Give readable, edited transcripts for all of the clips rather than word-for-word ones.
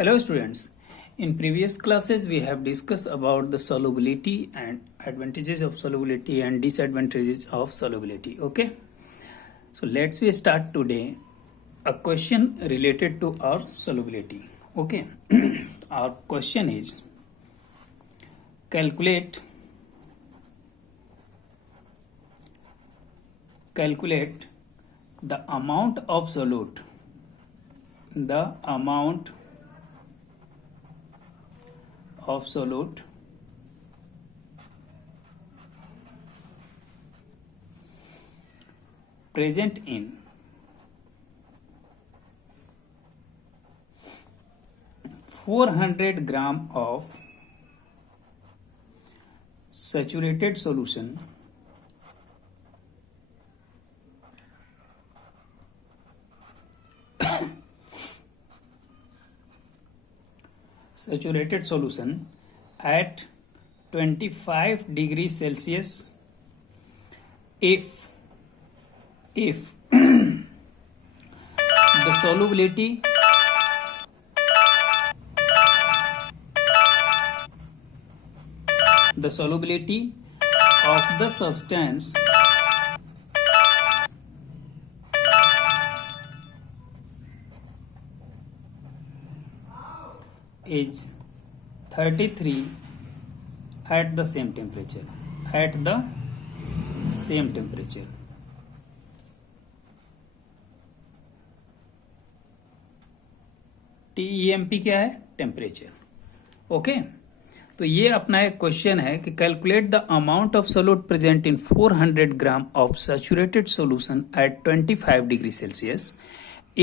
Hello students, in previous classes we have discussed about the solubility and advantages of solubility and disadvantages of solubility. Okay, so let's we start today a question related to our solubility. Okay, our question is calculate the amount of solute present in 400 gram of saturated solution at 25 degrees Celsius if the solubility of the substance is 33 at the same temperature. TEMP क्या है? Temperature. Okay, तो ये अपना एक question है कि calculate the amount of solute present in 400 gram of saturated solution at 25 degree Celsius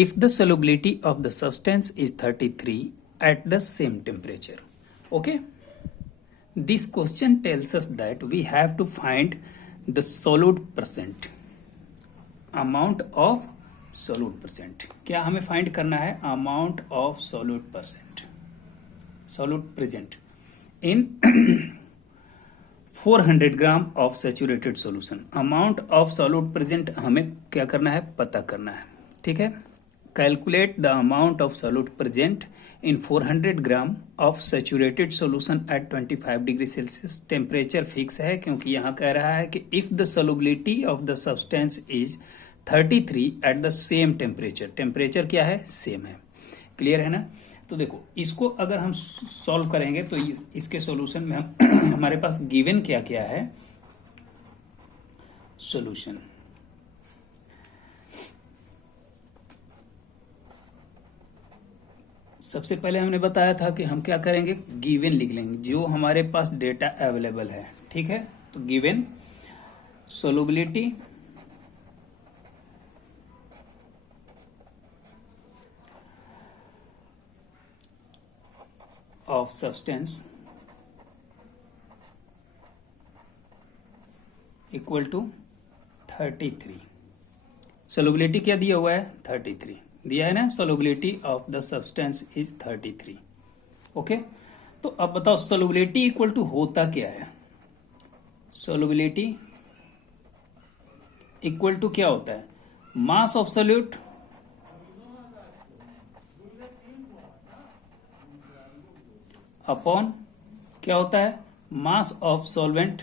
if the solubility of the substance is 33 at the same temperature. Okay, this question tells us that we have to find the solute percent, amount of solute percent. क्या हमें find करना है? amount of solute percent, solute present in 400 gram of saturated solution. amount of solute present हमें क्या करना है? पता करना है. ठीक है, calculate the amount of solute present in 400 gram of saturated solution at 25 degree Celsius. Temperature fix है क्योंकि यहाँ कह रहा है कि if the solubility of the substance is 33 at the same temperature. Temperature क्या है? सेम है. क्लियर है ना? तो देखो, इसको अगर हम सॉल्व करेंगे तो इसके सॉल्यूशन में हम हमारे पास गिवन क्या क्या है सॉल्यूशन. सबसे पहले हमने बताया था कि हम क्या करेंगे? गिवन लिख लेंगे जो हमारे पास डेटा अवेलेबल है. ठीक है, तो given solubility of substance equal to 33. Solubility क्या दिया हुआ है? 33 दिया है ना. Solubility of the substance is 33. Okay, तो अब बताओ सोलुबिलिटी इक्वल टू होता क्या है? सोलुबिलिटी इक्वल टू क्या होता है? मास ऑफ सोल्यूट अपॉन क्या होता है? Mass of solvent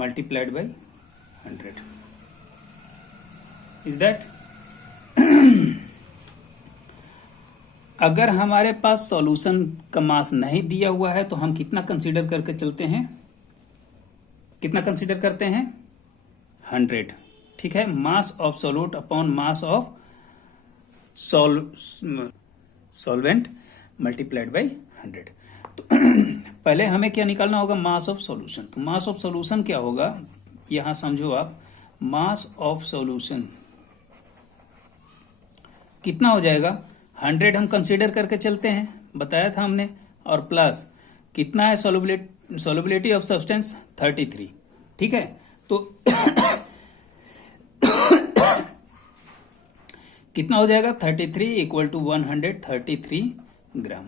multiplied by 100. Is that? अगर हमारे पास सॉल्यूशन का मास नहीं दिया हुआ है तो हम कितना कंसीडर करके चलते हैं? कितना कंसीडर करते हैं? 100. ठीक है, mass of solute upon mass of solvent multiplied by 100. तो पहले हमें क्या निकालना होगा? Mass of solution. तो मास ऑफ सॉल्यूशन क्या होगा? यहां समझो आप, मास ऑफ सॉल्यूशन कितना हो जाएगा? 100 हम कंसीडर करके चलते हैं, बताया था हमने, और प्लस कितना है सोलुबिलिटी ऑफ सब्सटेंस? 33. ठीक है, तो कितना हो जाएगा? 33 इक्वल टू 133 ग्राम.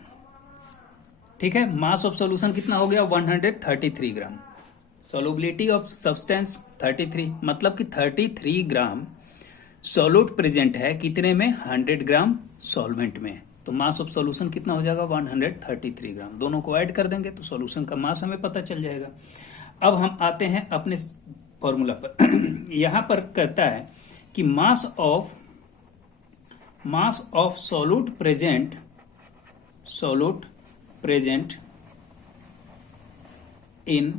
ठीक है, मास ऑफ सॉल्यूशन कितना हो गया? 133 ग्राम. सोलुबिलिटी ऑफ सब्सटेंस 33, मतलब कि 33 ग्राम सॉल्यूट प्रेजेंट है कितने में, 100 ग्राम सॉल्वेंट में। तो मास ऑफ सॉल्यूशन कितना हो जाएगा, 133 ग्राम। दोनों को ऐड कर देंगे तो सॉल्यूशन का मास हमें पता चल जाएगा। अब हम आते हैं अपने फॉर्मूला पर। यहां पर कहता है कि mass of solute present in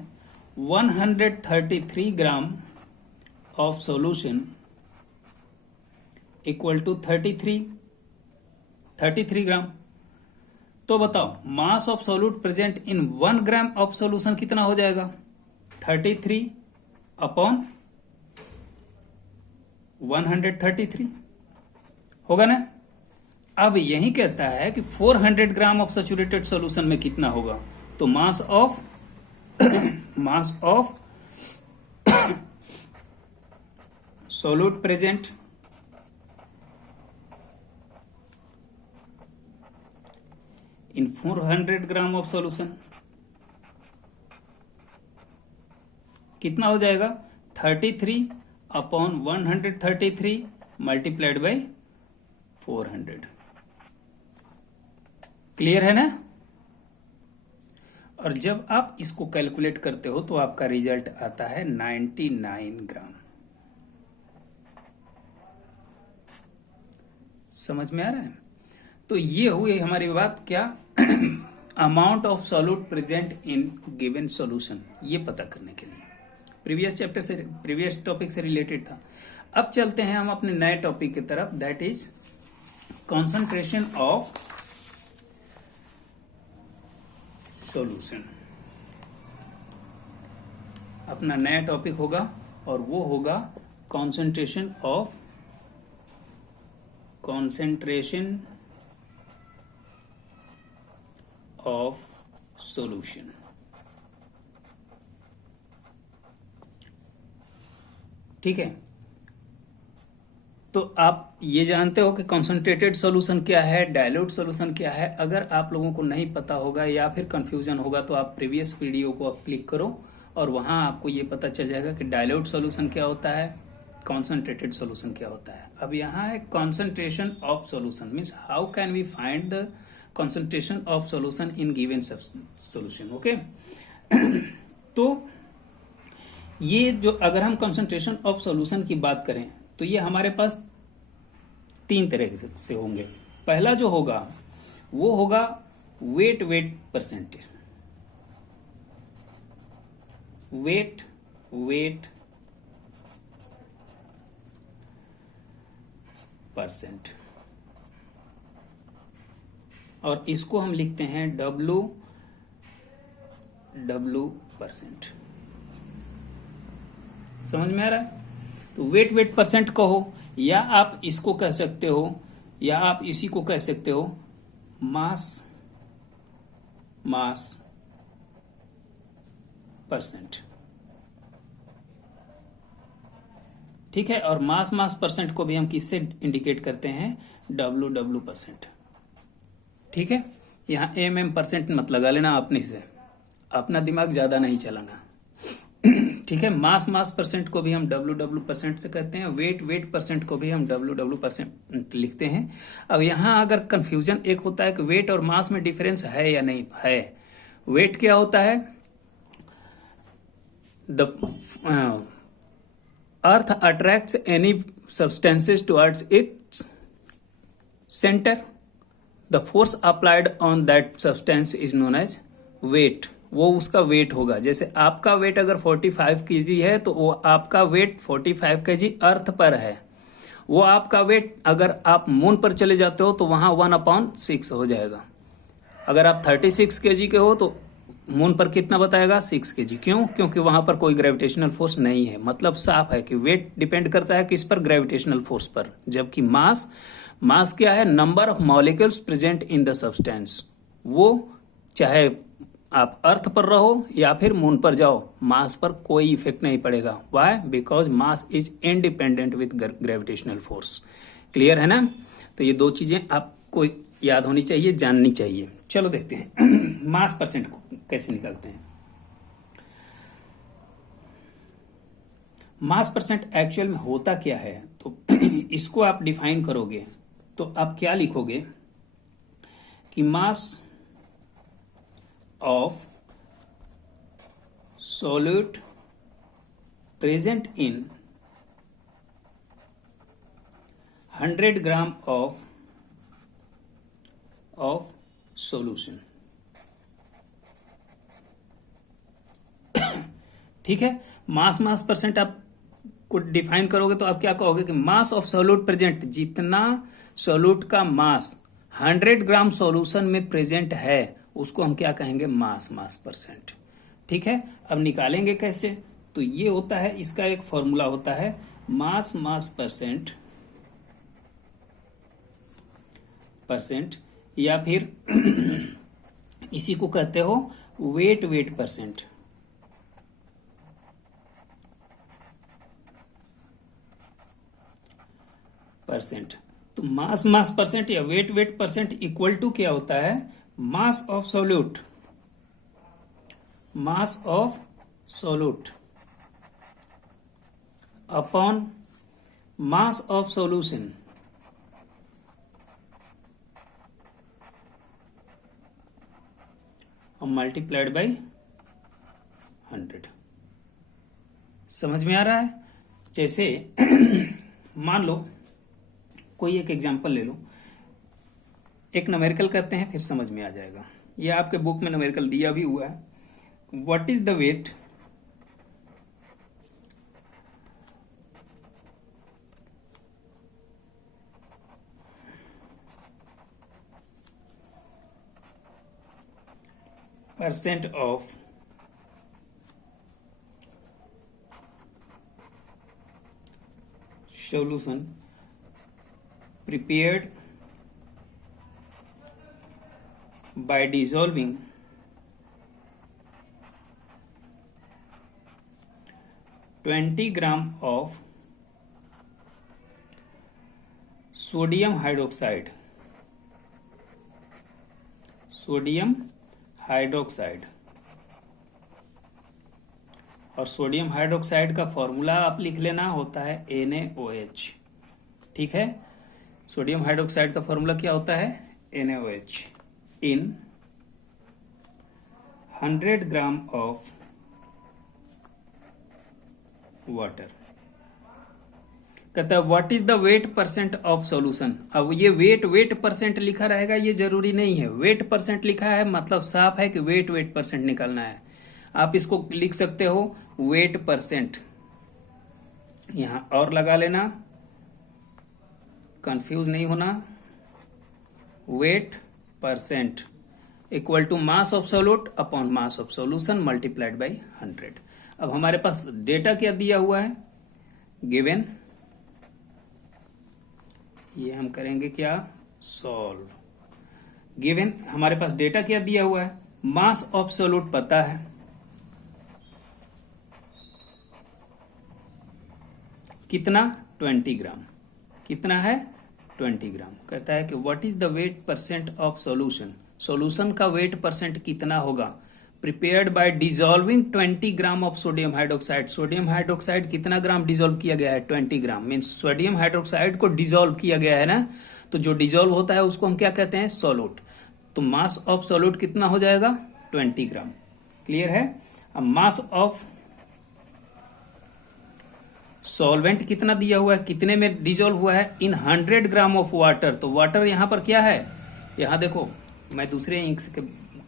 133 gram of solution equal to 33 gram. तो बताओ mass of solute present in 1 gram of solution कितना हो जाएगा, 33 अपॉन 133 होगा ना। अब यही कहता है कि 400 ग्राम ऑफ सैचुरेटेड सॉल्यूशन में कितना होगा, तो मास of solute present in 400 gram of solution कितना हो जाएगा, 33 अपॉन 133 मल्टीप्लाइड बाई 400। क्लियर है ना। और जब आप इसको कैलकुलेट करते हो तो आपका रिजल्ट आता है 99 ग्राम। समझ में आ रहा है। तो ये हुई हमारी बात क्या, amount of solute present in given solution, ये पता करने के लिए। प्रीवियस टॉपिक से रिलेटेड था। अब चलते हैं हम अपने नए टॉपिक की तरफ, that is concentration of solution. अपना नया टॉपिक होगा और वो होगा कॉन्सेंट्रेशन ऑफ सॉल्यूशन। ठीक है। तो आप ये जानते हो कि कॉन्सेंट्रेटेड सॉल्यूशन क्या है, डाइल्यूट सॉल्यूशन क्या है। अगर आप लोगों को नहीं पता होगा या फिर कंफ्यूजन होगा तो आप प्रीवियस वीडियो को आप क्लिक करो और वहां आपको ये पता चल जाएगा कि डाइल्यूट सॉल्यूशन क्या होता है, कॉन्सेंट्रेटेड सॉल्यूशन क्या होता है। अब यहाँ है concentration of solution, means how can we find the concentration of solution in given solution. Okay. तो ये जो अगर हम कॉन्सेंट्रेशन ऑफ सॉल्यूशन की बात करें तो ये हमारे पास 3 तरह से होंगे। पहला जो होगा वो होगा वेट परसेंटेज, वेट परसेंट, और इसको हम लिखते हैं W परसेंट। समझ में आ रहा है। तो वेट परसेंट कहो, या आप इसको कह सकते हो, या आप इसी को कह सकते हो मास परसेंट। ठीक है। और मास परसेंट को भी हम किससे इंडिकेट करते हैं, W परसेंट। ठीक है। यहां MM परसेंट मत लगा लेना अपने से, अपना दिमाग ज्यादा नहीं चलाना। ठीक है। मास परसेंट को भी हम W परसेंट से कहते हैं, वेट परसेंट को भी हम W परसेंट लिखते हैं। अब यहां अगर कंफ्यूजन एक होता है कि वेट और मास में डिफरेंस है या नहीं है। वेट क्या होता है, the earth attracts any substances towards its centre, the force applied on that substance is known as weight. वो उसका वेट होगा। जैसे आपका वेट अगर 45 kg है तो वो आपका वेट 45 kg अर्थ पर है। वो आपका वेट अगर आप मून पर चले जाते हो तो वहां 1/6 हो जाएगा। अगर आप 36 kg के हो तो मून पर कितना बताएगा, 6 kg। क्यों? क्योंकि वहां पर कोई ग्रेविटेशनल फोर्स नहीं है। मतलब साफ है कि वेट डिपेंड करता है किस पर, ग्रेविटेशनल फोर्स पर। जबकि मास क्या है, number of molecules present in the substance. वो चाहे आप अर्थ पर रहो या फिर मून पर जाओ, मास पर कोई इफेक्ट नहीं पड़ेगा। Why? Because mass is independent with gravitational force. Clear है ना। तो ये 2 चीजें आपको याद होनी चाहिए, जाननी चाहिए। चलो देखते हैं मास परसेंट को कैसे निकालते हैं। मास परसेंट एक्चुअल में होता क्या है, तो इसको आप डिफाइन करोगे तो आप क्या लिखोगे कि mass of solute present in 100 gram of solution. ठीक है, मास परसेंट आप को डिफाइन करोगे तो आप क्या कहोगे कि मास ऑफ सॉल्यूट प्रेजेंट, जितना सॉल्यूट का मास 100 ग्राम सॉल्यूशन में प्रेजेंट है उसको हम क्या कहेंगे, मास परसेंट। ठीक है, अब निकालेंगे कैसे, तो ये होता है, इसका एक फॉर्मूला होता है मास परसेंट या फिर इसी को कहते हो वेट परसेंट। तो मास परसेंट या वेट परसेंट इक्वल टू क्या होता है, mass of solute upon mass of solution और मल्टीप्लाइड बाई 100। समझ में आ रहा है? जैसे मान लो कोई एक एग्जांपल ले लो, एक न्यूमेरिकल करते हैं फिर समझ में आ जाएगा। ये आपके बुक में न्यूमेरिकल दिया भी हुआ है। What is the wait percent of solution prepared by dissolving 20 gram of sodium hydroxide और सोडियम हाइड्रोक्साइड का फॉर्मूला आप लिख लेना, होता है NaOH। ठीक है, सोडियम हाइड्रोक्साइड का फॉर्मूला क्या होता है, NaOH in 100 gram of water. कहता है what is the wait percent of solution. अब ये वेट परसेंट लिखा रहेगा ये जरूरी नहीं है, वेट परसेंट लिखा है मतलब साफ है कि वेट परसेंट निकालना है। आप इसको लिख सकते हो वेट परसेंट, यहां और लगा लेना, कंफ्यूज नहीं होना। Weight percent equal to mass of solute upon mass of solution multiplied by 100। अब हमारे पास डेटा क्या दिया हुआ है, गिवन, ये हम करेंगे क्या, सॉल्व। गिवन हमारे पास डेटा क्या दिया हुआ है, मास ऑफ सॉल्यूट पता है कितना, 20 ग्राम। कितना है, 20 ग्राम। कहता है कि what is the wait percent of solution का वेट परसेंट कितना होगा, prepared by dissolving 20 gram of sodium hydroxide. Sodium hydroxide कितना ग्राम डिजोल्व किया गया है, 20 ग्राम। मीन्स सोडियम हाइड्रोक्साइड को डिजोल्व किया गया है ना, तो जो डिजोल्व होता है उसको हम क्या कहते हैं, सॉल्यूट। तो मास ऑफ सॉल्यूट कितना हो जाएगा, 20 ग्राम। क्लियर है? अब मास ऑफ सॉल्वेंट कितना दिया हुआ है, कितने में डिजोल्व हुआ है, इन 100 ग्राम ऑफ वाटर। तो वाटर यहां पर क्या है, यहां देखो मैं दूसरे इंक से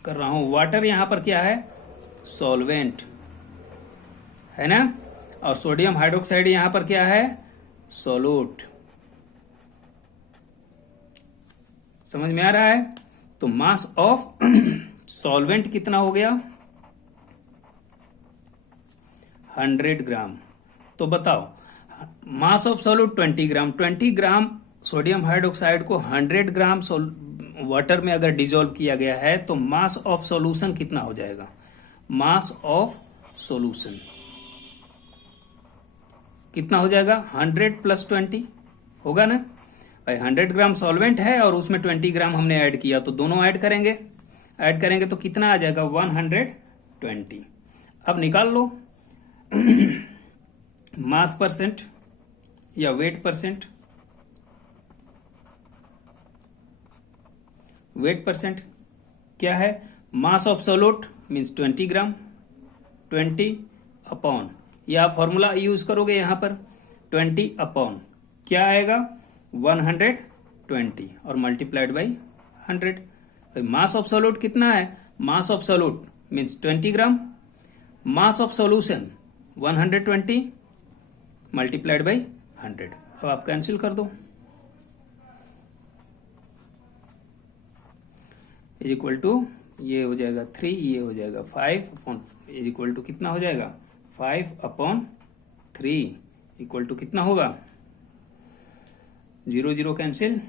कर रहा हूं, वाटर यहां पर क्या है, सॉल्वेंट है ना, और सोडियम हाइड्रोक्साइड यहां पर क्या है, सॉल्यूट। समझ में आ रहा है? तो मास ऑफ सॉल्वेंट कितना हो गया, 100 ग्राम। तो बताओ mass of solute 20 gram. 20 gram sodium hydroxide को 100 ग्राम वाटर में अगर डिजोल्व किया गया है तो मास ऑफ सॉल्यूशन कितना हो जाएगा, मास ऑफ सॉल्यूशन कितना हो जाएगा, 100 प्लस 20 होगा ना भाई। 100 ग्राम सॉल्वेंट है और उसमें 20 ग्राम हमने ऐड किया, तो दोनों ऐड करेंगे तो कितना आ जाएगा, 120। अब निकाल लो मास परसेंट या वेट परसेंट, वेट परसेंट क्या है, mass of solute means 20 gram, 20 upon, ये आप फॉर्मूला यूज करोगे यहां पर 20 अपॉन क्या आएगा 120 और multiplied by 100। Mass of solute कितना है, mass of solute means 20 gram, mass of solution 120 multiplied by 100। अब आप कैंसिल कर दो, इज इक्वल टू ये हो जाएगा 3, ये हो जाएगा 5 अपॉन, इज इक्वल टू कितना हो जाएगा 5 अपॉन 3 इक्वल टू कितना होगा 0 0 कैंसिल,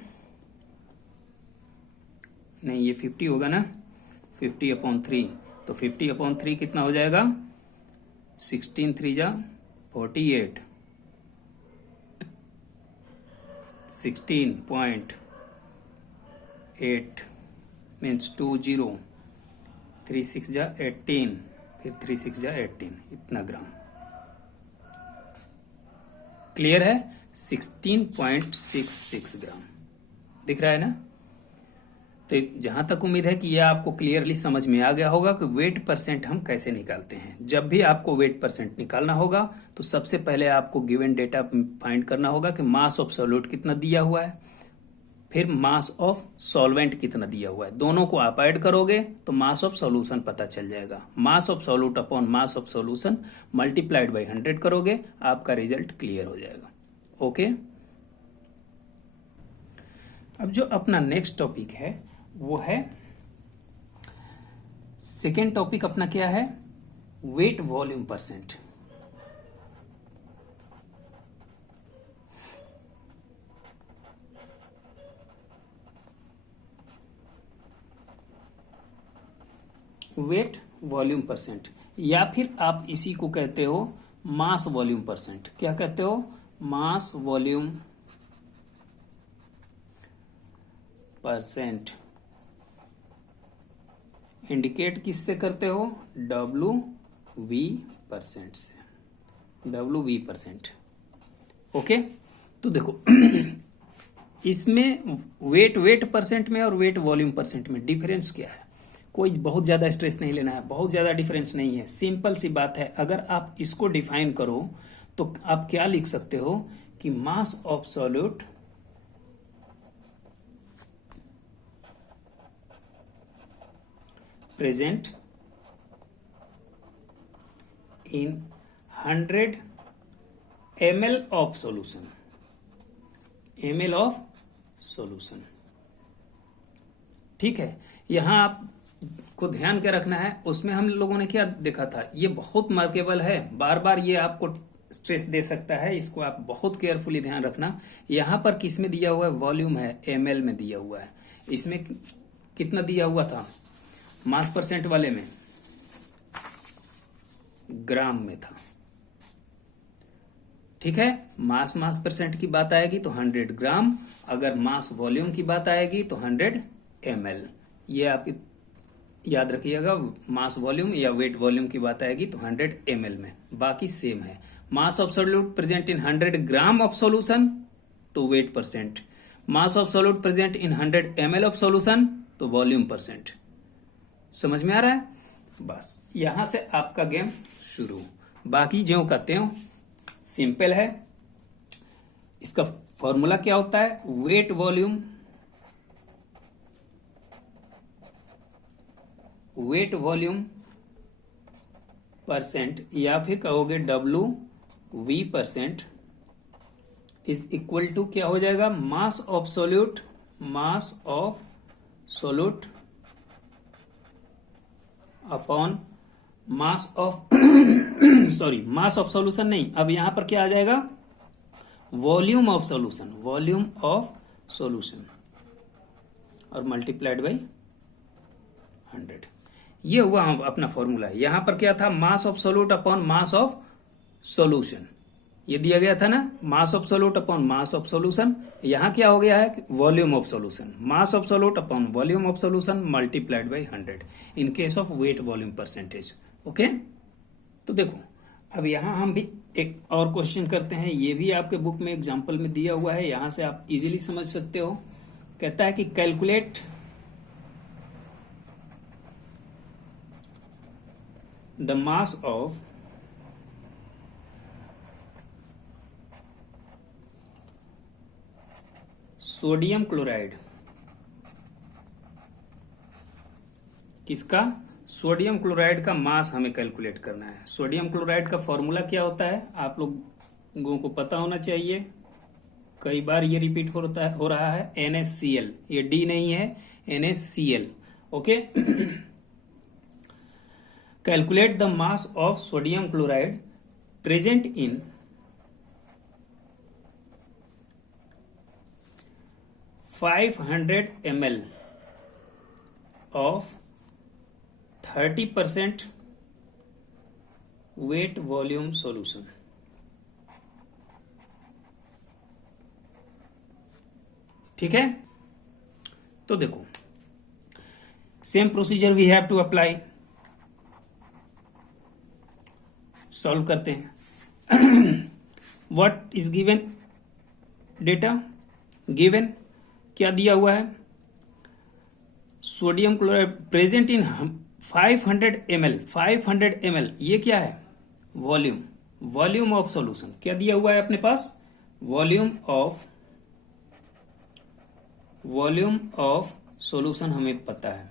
नहीं ये 50 होगा ना, 50 अपॉन 3, तो 50 अपॉन 3 कितना हो जाएगा 16 3 जा 48, 16.8 मीन्स 20, 3 6 जा 18, फिर 3 6 जा 18, इतना ग्राम। क्लियर है, 16.66 ग्राम दिख रहा है ना। तो जहां तक उम्मीद है कि यह आपको क्लियरली समझ में आ गया होगा कि वेट परसेंट हम कैसे निकालते हैं। जब भी आपको वेट परसेंट निकालना होगा तो सबसे पहले आपको गिवन डेटा फाइंड करना होगा कि मास ऑफ सॉल्यूट कितना दिया हुआ है, फिर मास ऑफ सॉल्वेंट कितना दिया हुआ है, दोनों को आप ऐड करोगे तो मास ऑफ सॉल्यूशन पता चल जाएगा। Mass of solute upon mass of solution multiplied by 100 करोगे, आपका रिजल्ट क्लियर हो जाएगा। ओके, अब जो अपना नेक्स्ट टॉपिक है वो है, सेकेंड टॉपिक अपना क्या है, weight volume percent. Weight volume percent, या फिर आप इसी को कहते हो मास वॉल्यूम परसेंट। क्या कहते हो, मास वॉल्यूम परसेंट। इंडिकेट किससे करते हो, WV परसेंट से, WV परसेंट। ओके, तो देखो इसमें वेट परसेंट में और वेट वॉल्यूम परसेंट में डिफरेंस क्या है, कोई बहुत ज्यादा स्ट्रेस नहीं लेना है, बहुत ज्यादा डिफरेंस नहीं है, सिंपल सी बात है। अगर आप इसको डिफाइन करो तो आप क्या लिख सकते हो कि mass of solute present in 100 ml of solution, ml of solution. ठीक है, यहां आप को ध्यान क्या रखना है, उसमें हम लोगों ने क्या देखा था, ये बहुत मार्केबल है, बार बार ये आपको स्ट्रेस दे सकता है, इसको आप बहुत केयरफुली ध्यान रखना। यहां पर किस में दिया हुआ है, वॉल्यूम है, ml में दिया हुआ है। इसमें कितना दिया हुआ था, मास परसेंट वाले में ग्राम में था। ठीक है, मास परसेंट की बात आएगी तो 100 ग्राम, अगर मास वॉल्यूम की बात आएगी तो 100 ml। ये आप याद रखिएगा, मास वॉल्यूम या वेट वॉल्यूम की बात आएगी तो 100 ml में, बाकी सेम है। Mass of solute present in 100 gram of solution तो weight percent, mass of solute present in 100 ml of solution तो वॉल्यूम परसेंट। समझ में आ रहा है, बस यहां से आपका गेम शुरू। बाकी जो कहते हो सिंपल है, इसका फॉर्मूला क्या होता है, वेट वॉल्यूम परसेंट, या फिर कहोगे WV percent is equal to क्या हो जाएगा, mass of solute upon mass of sorry mass of solution नहीं, अब यहां पर क्या आ जाएगा, वॉल्यूम ऑफ सॉल्यूशन और मल्टीप्लाइड बाई 100। ये हुआ अपना फॉर्मूला। यहां पर क्या था, mass of solute upon mass of solution, ये दिया गया था ना, mass of solute upon mass of solution. यहां क्या हो गया है, volume of solution, mass of solute upon volume of solution multiplied by 100 in case of weight volume percentage. Okay, तो देखो अब यहाँ हम भी एक और क्वेश्चन करते हैं, ये भी आपके बुक में एग्जाम्पल में दिया हुआ है, यहां से आप इजीली समझ सकते हो। कहता है कि calculate the mass of sodium chloride. किसका? सोडियम क्लोराइड का मास हमें कैलकुलेट करना है। सोडियम क्लोराइड का फॉर्मूला क्या होता है आप लोगों को पता होना चाहिए, कई बार ये रिपीट हो रहा है, NaCl, ये D नहीं है, NaCl। Okay. Calculate the mass of sodium chloride present in 500 ml of 30% weight volume solution। ठीक है, तो देखो same procedure we have to apply. Solve करते हैं। What is given data? Given क्या दिया हुआ है? Sodium chloride present in 500 ml। 500 ml ये क्या है? Volume, volume of solution. क्या दिया हुआ है अपने पास? वॉल्यूम ऑफ सॉल्यूशन हमें पता है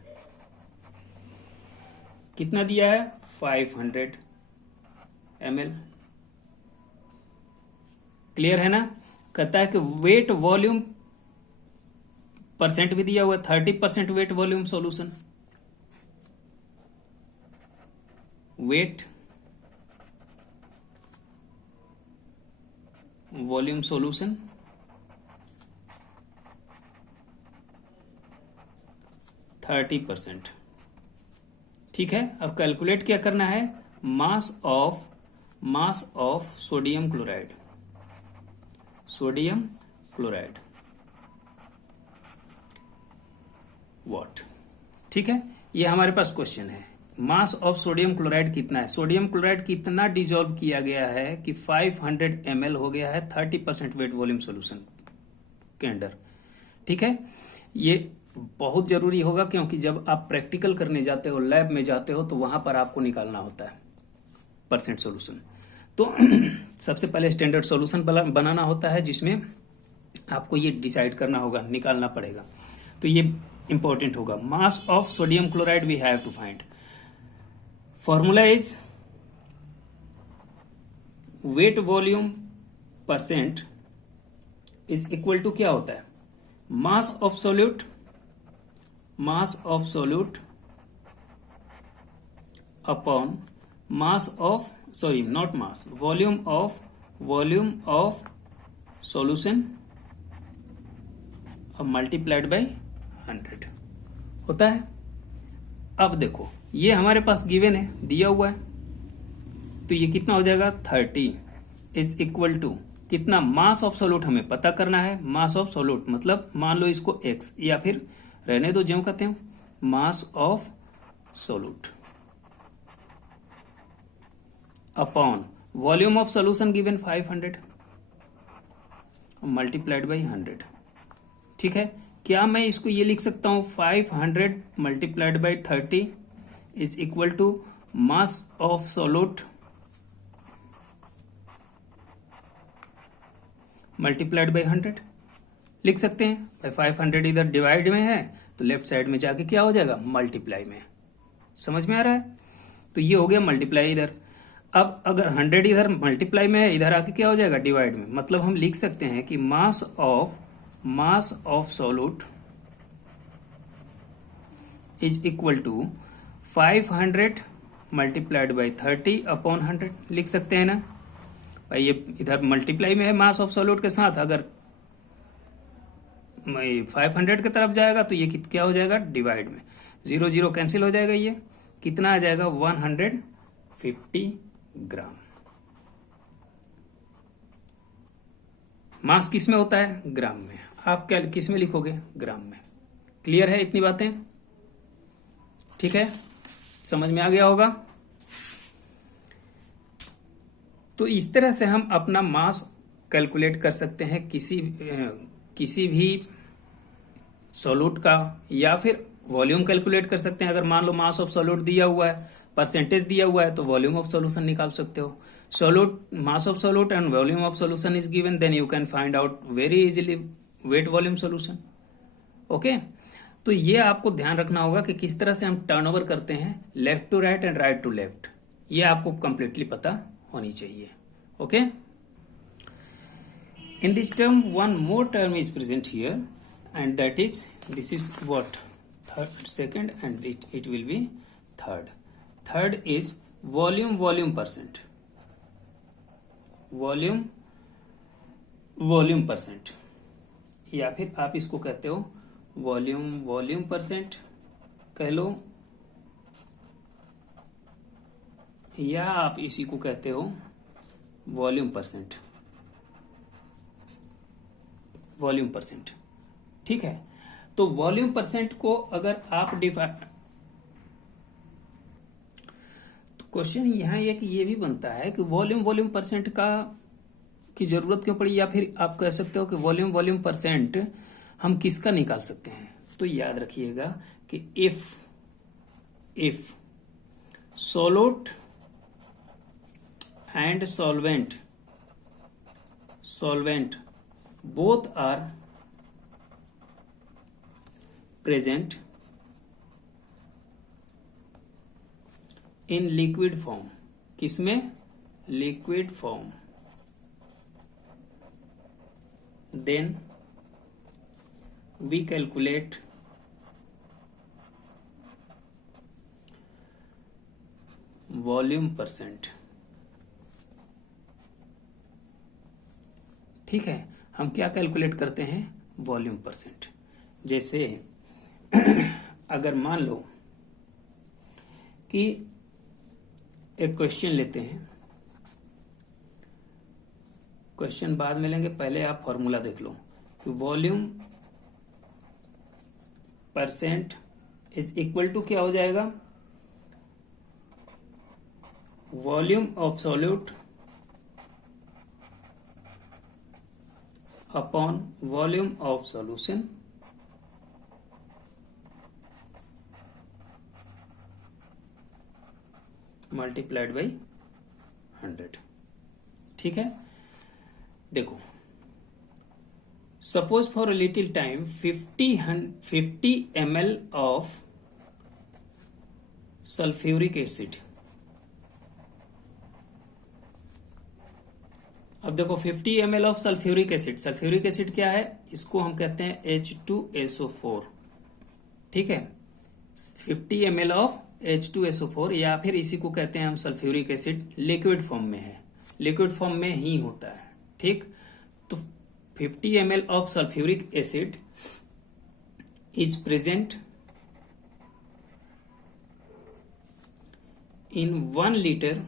कितना दिया है? 500 ml। क्लियर है ना? कहता है कि वेट वॉल्यूम परसेंट भी दिया हुआ है, 30% weight volume solution. Weight volume solution 30%। ठीक है, अब कैलकुलेट क्या करना है? Mass of sodium chloride. Sodium chloride what. ठीक है, ये हमारे पास क्वेश्चन है। मास ऑफ सोडियम क्लोराइड कितना है? सोडियम क्लोराइड कितना डिजॉल्व किया गया है कि 500 ml हो गया है 30% वेट वॉल्यूम सॉल्यूशन के अंदर। ठीक है, ये बहुत जरूरी होगा क्योंकि जब आप प्रैक्टिकल करने जाते हो, लैब में जाते हो, तो वहां पर आपको निकालना होता है परसेंट सॉल्यूशन। तो सबसे पहले स्टैंडर्ड सॉल्यूशन बनाना होता है जिसमें आपको ये डिसाइड करना होगा, निकालना पड़ेगा। तो ये इंपॉर्टेंट होगा। Mass of sodium chloride we have to find. Formula is weight volume percent is equal to क्या होता है? Mass of solute upon mass of, sorry not mass, volume of solution multiplied by 100 होता है। अब देखो ये हमारे पास गिवन है, दिया हुआ है, तो ये कितना हो जाएगा? 30 इज इक्वल टू कितना? मास ऑफ सोल्यूट हमें पता करना है। मास ऑफ सोल्यूट मतलब मान लो इसको x, या फिर रहने दो ज्यों कहते हो, मास of solute upon volume of solution given 500 multiplied by 100। ठीक है, क्या मैं इसको ये लिख सकता हूं 500 multiplied by 30 is equal to mass of solute multiplied by 100 लिख सकते हैं। भाई 500 इधर डिवाइड में है तो लेफ्ट साइड में जाके क्या हो जाएगा? मल्टीप्लाई में। समझ में आ रहा है? तो ये हो गया मल्टीप्लाई इधर। अब अगर 100 इधर मल्टीप्लाई में है, इधर आके क्या हो जाएगा? डिवाइड में। मतलब हम लिख सकते हैं कि mass of solute is equal to 500 multiplied by 30 upon 100 लिख सकते हैं ना भाई। ये इधर मल्टीप्लाई में है मास ऑफ सोल्यूट के साथ, अगर 500 की तरफ जाएगा तो ये क्या हो जाएगा? डिवाइड में। 0 0 कैंसिल हो जाएगा। ये कितना आ जाएगा? 150 ग्राम। मास किस में होता है? ग्राम में। आप क्या किस में लिखोगे? ग्राम में। क्लियर है इतनी बातें? ठीक है, समझ में आ गया होगा। तो इस तरह से हम अपना मास कैलकुलेट कर सकते हैं किसी भी सॉल्यूट का, या फिर वॉल्यूम कैलकुलेट कर सकते हैं। अगर मान लो मास ऑफ सॉल्यूट दिया हुआ है, परसेंटेज दिया हुआ है, तो वॉल्यूम ऑफ सॉल्यूशन निकाल सकते हो। Solute, mass of solute and volume of solution is given, then you can find out very easily weight volume solution. Okay, तो ये आपको ध्यान रखना होगा कि किस तरह से हम टर्नओवर करते हैं left to right and right to left, ये आपको कंप्लीटली पता होनी चाहिए। Okay, in this term one more term is present here, and that is, this is what, second, and it will be third is volume percent, volume percent, या फिर आप इसको कहते हो वॉल्यूम परसेंट कह लो, या आप इसी को कहते हो वॉल्यूम परसेंट। ठीक है, तो वॉल्यूम परसेंट को अगर आप डिफाइन, तो क्वेश्चन यहां ये कि ये भी बनता है कि वॉल्यूम परसेंट की जरूरत क्यों पड़ी, या फिर आप कह सकते हो कि वॉल्यूम परसेंट हम किसका निकाल सकते हैं। तो याद रखिएगा कि if solute and solvent both are present in liquid form, किसमें, liquid form, then we calculate volume percent. ठीक है, हम क्या कैलकुलेट करते हैं, वॉल्यूम परसेंट। जैसे अगर मान लो कि एक क्वेश्चन लेते हैं, क्वेश्चन बाद में लेंगे, पहले आप फॉर्मूला देख लो कि volume percent is equal to क्या हो जाएगा, volume of solute upon volume of solution multiplied by 100। ठीक है, देखो, suppose for a little time 50 ml of sulphuric acid. अब देखो 50 ml ऑफ सल्फ्यूरिक एसिड क्या है, इसको हम कहते हैं H2SO4। ठीक है, 50 ml ऑफ H2SO4, या फिर इसी को कहते हैं हम सल्फ्यूरिक एसिड, लिक्विड फॉर्म में है, लिक्विड फॉर्म में ही होता है। ठीक, तो 50 ml of sulphuric acid is present in 1 litre,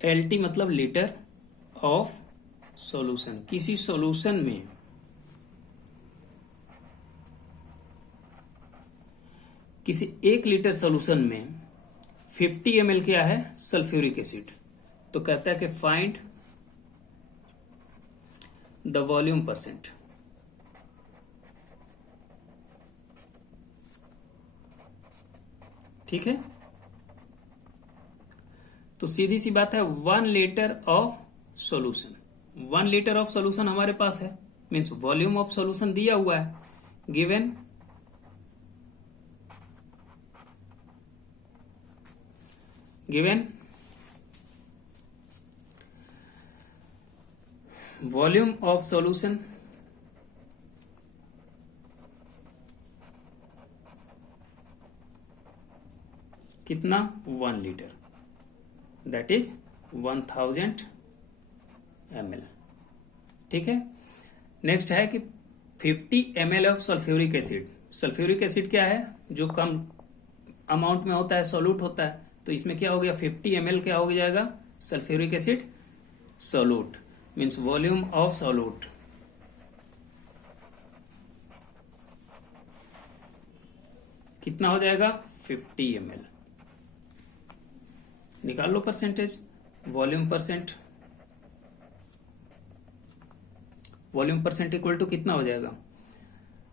LT मतलब लीटर ऑफ सॉल्यूशन, किसी सॉल्यूशन में किसी 1 लीटर सॉल्यूशन में 50 ml क्या है, सल्फ्यूरिक एसिड। तो कहता है कि फाइंड द वॉल्यूम परसेंट। ठीक है, तो सीधी सी बात है, 1 litre of solution, 1 litre of solution हमारे पास है, मीन्स वॉल्यूम ऑफ सॉल्यूशन दिया हुआ है, गिवन वॉल्यूम ऑफ सॉल्यूशन कितना, 1 लीटर, दैट इज 1000 ml। ठीक है, नेक्स्ट है कि 50 ml of sulphuric acid. Sulphuric acid क्या है, जो कम अमाउंट में होता है, सॉल्यूट होता है, तो इसमें क्या हो गया, 50 ml क्या हो जाएगा, sulphuric acid solute, means volume of solute कितना हो जाएगा, 50 ml। निकाल लो percentage. Volume percent, volume percent equal to कितना हो जाएगा,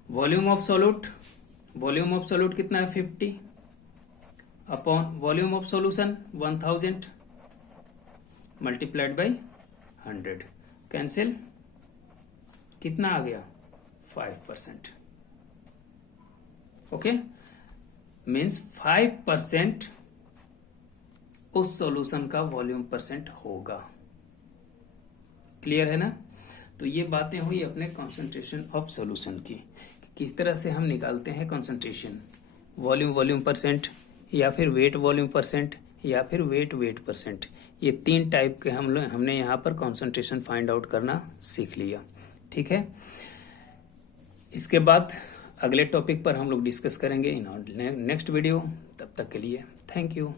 volume of solute, volume of solute कितना है 50 upon volume of solution 1000 multiplied by 100, cancel, कितना आ गया 5%। ओके, मीन्स 5% उस सॉल्यूशन का वॉल्यूम परसेंट होगा। क्लियर है ना। तो ये बातें हुई अपने कंसंट्रेशन ऑफ सॉल्यूशन की, किस तरह से हम निकालते हैं कंसंट्रेशन, वॉल्यूम वॉल्यूम परसेंट, या फिर वेट वॉल्यूम परसेंट, या फिर वेट वेट परसेंट। ये 3 टाइप के हमने यहाँ पर कंसंट्रेशन फाइंड आउट करना सीख लिया। ठीक है, इसके बाद अगले टॉपिक पर हम लोग डिस्कस करेंगे इन नेक्स्ट वीडियो। तब तक के लिए थैंक यू।